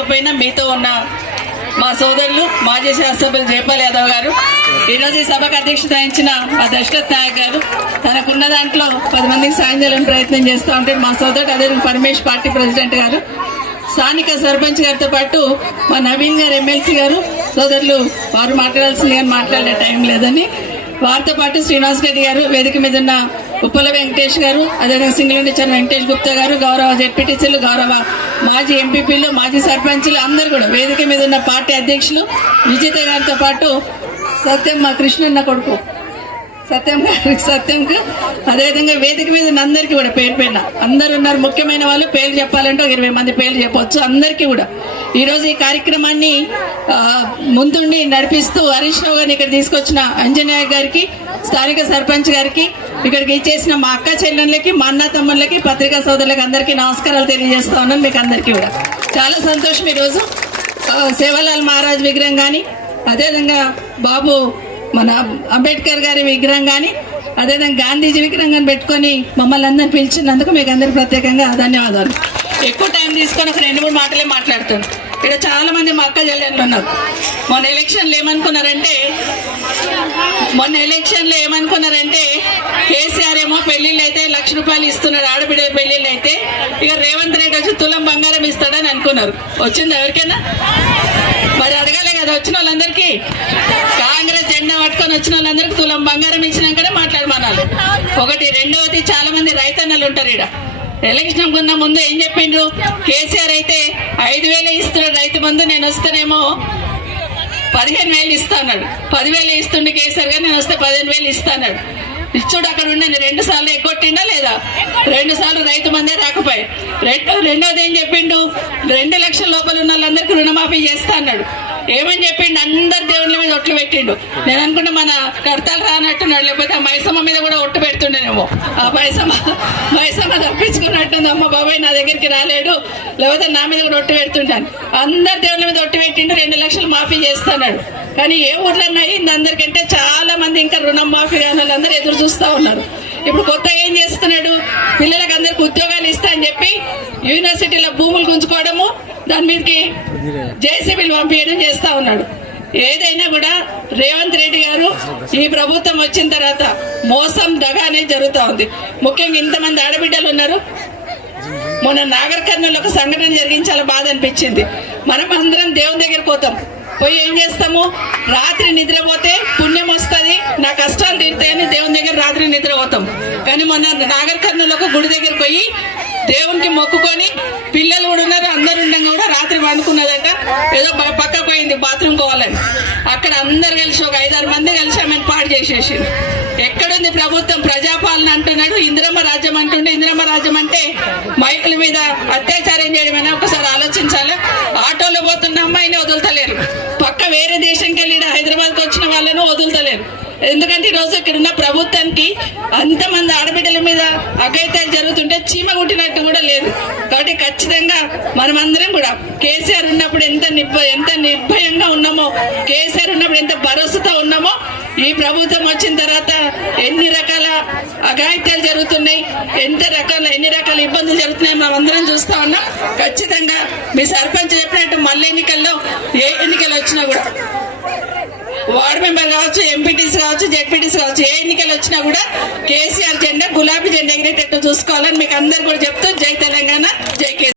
లేకపోయినా మీతో ఉన్న మా సోదరులు మాజీ శాసనసభ్యులు జయపాల్ యాదవ్ గారు ఈరోజు ఈ సభకు అధ్యక్షత వహించిన మా దశరథ్ నాయక్ గారు తనకున్న దాంట్లో పది మందికి సాయం చేయాలని ప్రయత్నం చేస్తూ ఉంటాడు మా సోదరుడు అదే పరమేష్ పార్టీ ప్రెసిడెంట్ గారు స్థానిక సర్పంచ్ గారితో పాటు మా నవీన్ గారు ఎమ్మెల్సీ గారు సోదరులు వారు మాట్లాడాల్సింది కానీ మాట్లాడే టైం లేదని వారితో పాటు శ్రీనివాస్ రెడ్డి గారు వేదిక మీద ఉన్న ఉప్పల వెంకటేష్ గారు అదేవిధంగా సింగిల్ నుండి వెంకటేష్ గుప్తా గారు గౌరవ జెడ్పీటీసీలు గౌరవ మాజీ ఎంపీపీలు మాజీ సర్పంచ్లు అందరూ కూడా వేదిక మీద ఉన్న పార్టీ అధ్యక్షులు విజేత గారితో పాటు సత్యం మా కృష్ణన్న కొడుకు. సత్యం గారికి సత్యంకు అదేవిధంగా వేదిక మీద ఉన్న అందరికీ కూడా పేరు పేరున అందరు ఉన్నారు. ముఖ్యమైన వాళ్ళు పేర్లు చెప్పాలంటే ఒక ఇరవై మంది పేర్లు చెప్పవచ్చు అందరికీ కూడా ఈరోజు ఈ కార్యక్రమాన్ని ముందుండి నడిపిస్తూ హరీష్ రావు గారిని ఇక్కడ తీసుకొచ్చిన అంజనేయ గారికి స్థానిక సర్పంచ్ గారికి ఇక్కడికి ఇచ్చేసిన మా అక్క చెల్లెళ్ళకి మా అన్న తమ్ముళ్ళకి పత్రికా సోదరులకి అందరికీ నమస్కారాలు తెలియజేస్తా ఉన్నాను మీకు అందరికీ కూడా. చాలా సంతోషం ఈరోజు. ఆ, సేవలాల్ మహారాజ్ విగ్రహం కానీ అదేవిధంగా బాబు మన అంబేద్కర్ గారి విగ్రహం కానీ అదేవిధంగా గాంధీజీ విగ్రహం కానీ పెట్టుకొని మమ్మల్ని అందరిని పిలిచినందుకు మీకు అందరికి ప్రత్యేకంగా ధన్యవాదాలు. ఎక్కువ టైం తీసుకొని ఒక రెండు మూడు మాటలే మాట్లాడుతాను. ఇక్కడ చాలా మంది మా అక్క చెల్లెళ్ళు ఉన్నారు. మొన్న ఎలక్షన్లు ఏమనుకున్నారంటే మొన్న ఎలక్షన్లో ఏమనుకున్నారంటే కేసీఆర్ ఏమో పెళ్ళిళ్ళు అయితే లక్ష రూపాయలు ఇస్తున్నారు ఆడబిడ్డ పెళ్ళిళ్ళు అయితే. ఇక రేవంత్ రెడ్డి వచ్చి తులం బంగారం ఇస్తాడని అనుకున్నారు. వచ్చింది ఎవరికైనా? మరి అడగాలే కదా వచ్చిన వాళ్ళందరికీ. కాంగ్రెస్ జెండా పట్టుకొని వచ్చిన వాళ్ళందరికీ తులం బంగారం ఇచ్చినాకనే మాట్లాడమనాలి ఒకటి రెండవది చాలా మంది రైతన్నలు ఉంటారు ఇక్కడ ఎలక్షన్ కన్నా ముందు ఏం చెప్పిండ్రు? కేసీఆర్ అయితే ఐదు వేలు ఇస్తున్నాడు రైతు బంధు నేను వస్తేనేమో పదిహేను వేలు ఇస్తాన్నాడు పదివేలు ఇస్తుండే కేసీఆర్ గారు నేను వస్తే పదిహేను వేలు ఇస్తాన్నాడు ఇచ్చుడు అక్కడ ఉండండి రెండు సార్లు ఎగ్గొట్టిండా లేదా? రెండు సార్లు రైతు మందే రాకపోయి. రెండు రెండోది ఏం చెప్పిండు? రెండు లక్షల లోపల ఉన్న వాళ్ళందరికీ రుణమాఫీ చేస్తా అన్నాడు. ఏమని చెప్పిండు? అందరు దేవుళ్ళ మీద ఒట్లు పెట్టిండు. నేను అనుకుంటే మన కర్తలు రానట్టున్నాడు లేకపోతే ఆ మైసమ్మ మీద కూడా ఒట్టు పెడుతుండేనేమో. ఆ మైసమ్మ మైసమ్మ తప్పించుకున్నట్టుంది. అమ్మ బాబాయ్ నా దగ్గరికి రాలేడు. లేకపోతే నా మీద కూడా ఒట్టు పెడుతుంటాను. అందరు దేవుళ్ళ మీద ఒట్టు పెట్టిండు రెండు లక్షలు మాఫీ చేస్తున్నాడు కానీ ఏ ఊర్లో అయింది అందరికంటే చాలా మంది ఇంకా రుణం మాఫీ కాని వాళ్ళందరూ ఎదురు చూస్తూ ఉన్నారు. ఇప్పుడు కొత్తగా ఏం చేస్తున్నాడు? పిల్లలకు అందరికి ఉద్యోగాలు ఇస్తా అని చెప్పి యూనివర్సిటీలో భూములు గుంజుకోవడము దాని మీదకి జేసీబీలు పంపించడం చేస్తా ఉన్నాడు. ఏదైనా కూడా రేవంత్ రెడ్డి గారు ఈ ప్రభుత్వం వచ్చిన తర్వాత మోసం దగ అనేది జరుగుతూ ఉంది. ముఖ్యంగా ఇంతమంది ఆడబిడ్డలు ఉన్నారు. మొన్న నాగర్ కర్నూలు ఒక సంఘటన జరిగింది చాలా బాధ అనిపించింది. మనం అందరం దేవుని దగ్గర పోతాం. పోయి ఏం చేస్తాము? రాత్రి నిద్రపోతే పుణ్యం వస్తుంది. నా కష్టాలు తీరుతాయని దేవుని దగ్గర రాత్రి నిద్రపోతాం. కానీ మొన్న నాగర్ కర్ణులకు గుడి దగ్గర పోయి దేవునికి మొక్కుకొని పిల్లలు కూడా ఉన్నారు అందరు ఉండగా కూడా రాత్రి వండుకున్నదట ఏదో పక్క పోయింది బాత్రూమ్ పోవాలని. అక్కడ అందరు కలిసి ఒక ఐదారు మంది కలిసి ఆమెను పాడు చేసేసి ఎక్కడుంది ప్రభుత్వం? ప్రజాపాలన అంటున్నాడు ఇందిరమ్మ రాజ్యం అంటుండే ఇందిరమ్మ రాజ్యం అంటే మైకుల మీద అత్యాచారం చేయడమైనా? ఒకసారి వేరే దేశంకి వెళ్ళి హైదరాబాద్కి వచ్చిన వాళ్ళను వదులుతలేరు. ఎందుకంటే ఈ రోజు ఇక్కడ ఉన్న ప్రభుత్వానికి అంతమంది ఆడబిడ్డల మీద అగైతాలు జరుగుతుంటే చీమ కుట్టినట్టు కూడా లేదు. కాబట్టి ఖచ్చితంగా మనమందరం కూడా కేసీఆర్ ఉన్నప్పుడు ఎంత నిర్భ ఎంత నిర్భయంగా ఉన్నామో కేసీఆర్ ఉన్నప్పుడు ఎంత భరోసాతో ఉన్నామో ఈ ప్రభుత్వం వచ్చిన తర్వాత ఎన్ని రకాల అఘాయిత్యాలు జరుగుతున్నాయి ఎంత రకాల ఎన్ని రకాల ఇబ్బందులు జరుగుతున్నాయి మనం అందరం చూస్తా ఉన్నాం. ఖచ్చితంగా మీ సర్పంచ్ చెప్పినట్టు మళ్ళీ ఎన్నికల్లో ఏ ఎన్నికలు వచ్చినా కూడా వార్డు మెంబర్ కావచ్చు ఎంపీటీస్ కావచ్చు జెడ్పీటీస్ కావచ్చు ఏ ఎన్నికలు వచ్చినా కూడా కేసీఆర్ జెండా గులాబీ జెండా ఎగిరేటట్టు చూసుకోవాలని మీకు అందరు కూడా చెప్తూ జై తెలంగాణ జై